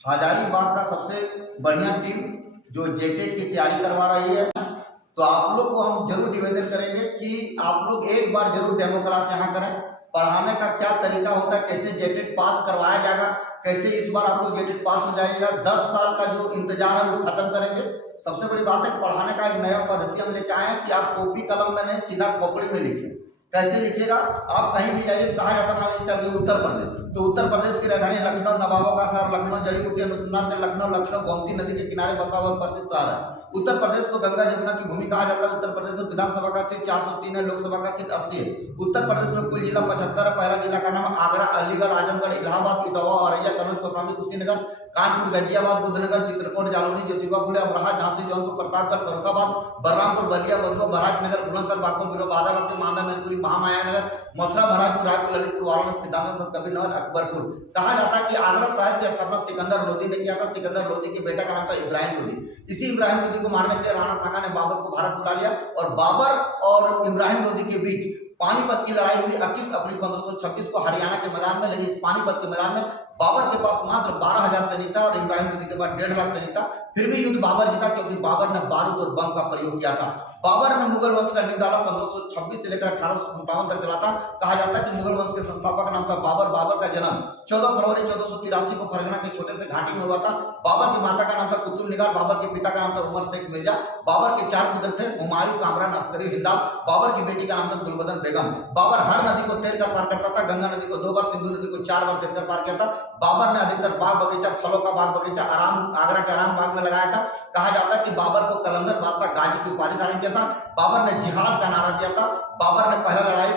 हजारीबाग का सबसे बढ़िया टीम जो जेटेट की तैयारी करवा रही है, तो आप लोग को हम जरूर निवेदन करेंगे कि आप लोग एक बार जरूर डेमो क्लास यहाँ करें। पढ़ाने का क्या तरीका होता है, कैसे जेटेट पास करवाया जाएगा, कैसे इस बार आप लोग जेटेट पास हो जाएगा, 10 साल का जो इंतजार है वो खत्म करेंगे। सबसे बड़ी बात है, पढ़ाने का एक नया पद्धति हम लेके आए हैं कि आप कॉपी कलम में नहीं, सीधा खोपड़ी में लिखिए। कैसे लिखिएगा, आप कहीं भी जाइए तो कहा जाता है, मान लीजिए चलिए उत्तर प्रदेश, तो उत्तर प्रदेश की राजधानी लखनऊ, नवाबों का शहर लखनऊ, जड़ी बूटी अनुसंधान के लखनऊ, लखनऊ गोमती नदी के किनारे बसा हुआ प्रसिद्ध शहर है। उत्तर प्रदेश को गंगा जमुना की भूमि कहा जाता है। उत्तर प्रदेश में विधानसभा का सीट 403 है, लोकसभा का सीट 80 है। उत्तर प्रदेश में कुल जिला 75 है। पहला जिला का नाम आगरा, अलीगढ़, आजमगढ़, इलाहाबाद, इटावा, औरैया, कन्नौज, कौशाम्बी, कुशीनगर, कानपुर, गाजियाबाद, बुद्धनगर, चित्रकूट, जालौनी, ज्योतिबा फुले, अमरोहा, झांसी, जौनपुर, प्रतापगढ़, फर्रुखाबाद, बलरामपुर, बलिया, बलुआ, बहराइचनगर, बुलंदशहर, बागपत, बिरो, बाराबंकी, मांडा, मैनपुरी, महामाया नगर, मथुरा, महराजपुर, रायपुर, ललितपुर, वाराणसी, सिद्धार्थनगर, कबीरनगर, अकबरपुर। कहा जाता है कि आगरा शहर की स्थापना सिकंदर लोदी ने किया था। सिकंदर लोदी के बेटा का नाम था इब्राहिम लोदी। इसी इब्राहिम लोदी को मारने के लिए राणा सांगा ने बाबर को भारत बुला लिया और बाबर और इब्राहिम लोदी के बीच पानीपत की लड़ाई हुई 21 अप्रैल 1526 को हरियाणा के मैदान में। लेकिन इस पानीपत के मैदान में बाबर के पास मात्र 12,000 सैनिक था और इब्राहिम लोदी के पास 1.5 लाख सैनिक था। फिर भी युद्ध बाबर जीता, क्योंकि बाबर ने बारूद और बम का प्रयोग किया था। बाबर ने मुगल वंश का नींव डाला, 1526 से लेकर 1857 तक चला था। कहा जाता है कि मुगल वंश के संस्थापक का नाम था बाबर। बाबर का जन्म 14 फरवरी 1483 को फरगना के छोटे से घाटी में हुआ था। बाबर की माता का नाम था कुतुब निगार, बाबर के पिता का नाम था उमर शेख मिर्जा। बाबर के 4 पुत्र थे, हुमायूं, कामरान, अस्करी, हिंदाल। बाबर की बेटी का नाम था गुलबदन बेगम। बाबर हर नदी को तैर कर पार करता था। गंगा नदी को 2 बार, सिंधु नदी को 4 बार तैरकर पार किया था। बाबर ने अधिकतर बाग बगीचा, फलों का बाग बगीचा आगरा के आराम बाग में लगाया था। कहा जाता है कि बाबर को कलंदर बादशाह गाजी की उपाधि धारण किया था। बाबर ने जिहाद का नारा दिया था। बाबर ने पहला लड़ाई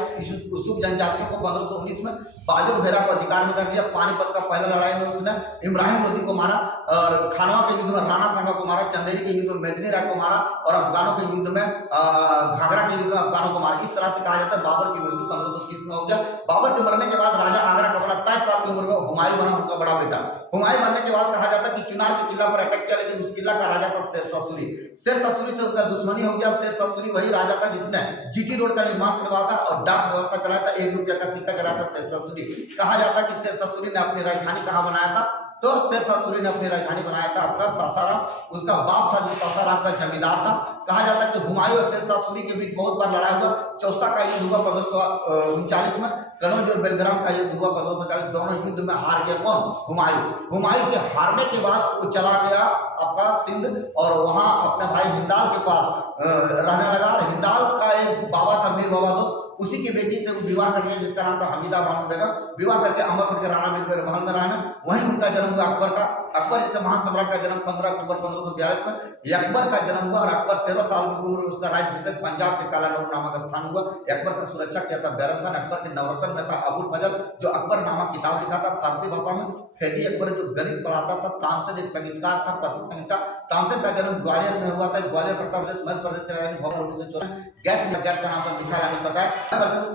उसूफ जनजातियों को 1519 में बाजुर भेरा को अधिकार में कर लिया। पानीपत का पहला लड़ाई में उसने इब्राहिम लोदी को मारा और खानवा के युद्ध में राणा सांगा को मारा, चंदेरी के युद्ध में मेदिनी राय को मारा और अफगानों के युद्ध में घाघरा के युद्ध में अफगानों को मारा। इस तरह से कहा जाता है बाबर की मृत्यु 1530 में हो गया। बाबर के मरने के बाद राजा आगरा का बना 27 साल की उम्र में हुमायूं बना, उनका बड़ा बेटा। हुमायूं बनने के बाद कहा जाता है कि चुनार के किला पर अटैक किया, लेकिन उस किला का राजा था शेरशाह सूरी। शेरशाह सूरी से उनका दुश्मनी हो गया। शेरशाह सूरी वही राजा था जिसने जीटी रोड का निर्माण करवाया था और डाक व्यवस्था चलाया था, 1 रुपया का सिक्का चलाया था शेरशाह सूरी। कहा जाता है कि शेरशाह सूरी ने अपनी राजधानी कहाँ बनाया था, तो शेरशाह सूरी ने अपनी राजधानी बनाया था आपका सासाराम। उसका बाप था जो सासाराम का जमींदार था। कहा जाता है कि हुमायूं और शेरशाह सूरी के बीच बहुत बार लड़ाई हुआ। चौसा का युद्ध हुआ 1539 में। कनौज और बेलग्राम का युद्ध हुआ 1540। दोनों युद्ध में हार गया कौन? हुमायूं। हुमायूं के हारने के बाद वो चला गया आपका सिंध और वहां अपने भाई हिंदाल के पास रहने लगा। हिंदाल का एक बाबा था, मीर बाबा दोस्त, उसी की बेटी से वो विवाह कर लिया जिसका नाम था हमीदा बानो बेगम। विवाह करके अमरपुर के राणा मीर महल में रहना, वहीं उनका जन्म हुआ अकबर का। अकबर जैसे महान सम्राट का जन्म 15 अक्टूबर 1542 में। अकबर का जन्म हुआ और अकबर 13 साल की उम्र में उसका राज्याभिषेक पंजाब के कालानौर नामक स्थान हुआ। अकबर का सुरक्षा किया था बैरम खान। अकबर के नवरत्न में था अबुल फजल जो अकबर नामक किताब लिखा था फारसी भाषा में। फैजी अकबर जो गणित पढ़ाता था। तानसेन एक संगीतकार था, प्रसिद्ध संगीतकार। तानसेन का जन्म ग्वालियर में हुआ था। ग्वालियर प्रताप प्रदेश मध्य प्रदेश के राजधानी भोपाल 1954। गैस का नाम था मिठाई रानी सरकार।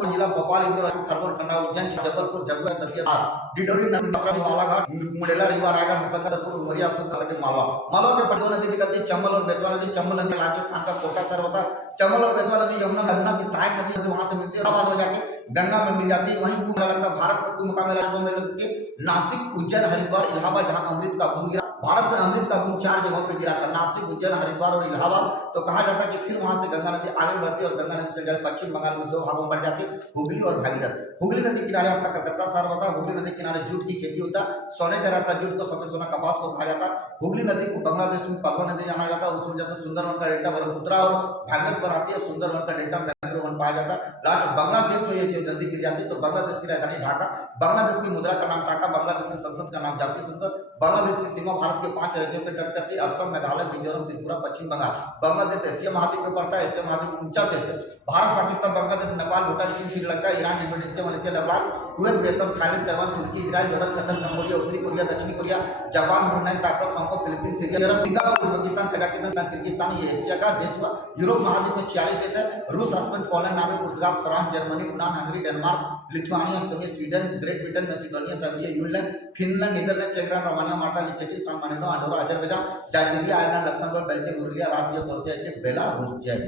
जिला भोपाल, इंदौर, खरगोन, खन्ना, उज्जैन, जबलपुर, जबलपुर, दतिया, डिडौरी, नदी, बालाघाट, मुंडेला, रीवा, रायगढ़, हसनपुर, उमरिया, सुल्तानगंज, मालवा। मालवा के पर 2 नदी निकलती, चंबल और बेतवा नदी। चंबल नदी राजस्थान का कोटा शहर होता है। चंबल और बेतवा नदी यमुना की सहायक नदी वहां से मिलती है, इलाहाबाद हो जाके गंगा में मिल जाती है। वहीं कुंभ मेला लगता है। भारत में कुंभ का मेला में लगती है नासिक, उज्जैन, हरिद्वार, इलाहाबाद, जहां अमृत का बूंद गिरा। भारत में अमृत का बूंद 4 जगहों पे गिरा था, नासिक, उज्जैन, हरिद्वार और इलाहाबाद। तो कहा जाता है कि फिर वहां से गंगा नदी आगे बढ़ती है और गंगा नदी चल जाती पश्चिम बंगाल में 2 भागों में बढ़ जाती है, हुगली और भागीरथ। हुगली नदी किनारे आपका कलकत्ता शहर होता है। हुगली नदी किनारे जूट की खेती होता है। सोने का रास्ता जूट को, सफेद सोना कपास को कहा जाता है। हुगली नदी को बांग्लादेश में पद्मा नदी जाना जाता है। उसमें जाता है सुंदरवन का डेल्टा, ब्रह्मपुत्र और भागीरथ पर आती है। सुंदरवन का डेल्टा मैंग्रोव पाया जाता है। लास्ट बांग्लादेश में ये जो नदी गिर जाती है तो बांग्लादेश की राजधानी ढाका, बांग्लादेश की मुद्रा का नाम टाका, बांग्लादेश की संसद का नाम जातीय संसद। बांग्लादेश की सीमा भारत के 5 राज्यों के तट करती है, असम, मेघालय, मिजोरम, त्रिपुरा, पश्चिम बंगाल। बांग्लादेश एशिया महाद्वीप में पड़ता है। एशिया महाद्वीप ऊंचा देश है। भारत, पाकिस्तान, बांग्लादेश, नेपाल, भूटान, चीन, Sri Lanka, Iran, Indonesia, Malaysia, Lebanon, Kuwait, Vietnam, Thailand, Taiwan, तुर्की, इजराइल, जॉर्डन, कतर, कंबोडिया, उत्तरी कोरिया, दक्षिणी Korea, Japan, Brunei, Cyprus, Hong Kong, Philippines, Syria, Singapore, Uzbekistan, Kazakhstan, Kyrgyzstan, ये एशिया का देश हुआ। यूरोप महाद्वीप में 46 देश है। रूस, स्पेन, पोलैंड, नॉर्वे, पुर्तगाल, फ्रांस, जर्मनी, यूनान, Hungary, Denmark, Lithuania, Estonia, Sweden, Great Britain, Macedonia, Serbia, यूनालैंड, फिनलैंड, नीदरलैंड, चेक, रोमानिया, माल्टा, लिechtenstein, San Marino, Andorra, Azerbaijan, Georgia, Ireland, Luxembourg, Belgium, रूरिया, लाटविया, क्रोएशिया, बेलारूस। जय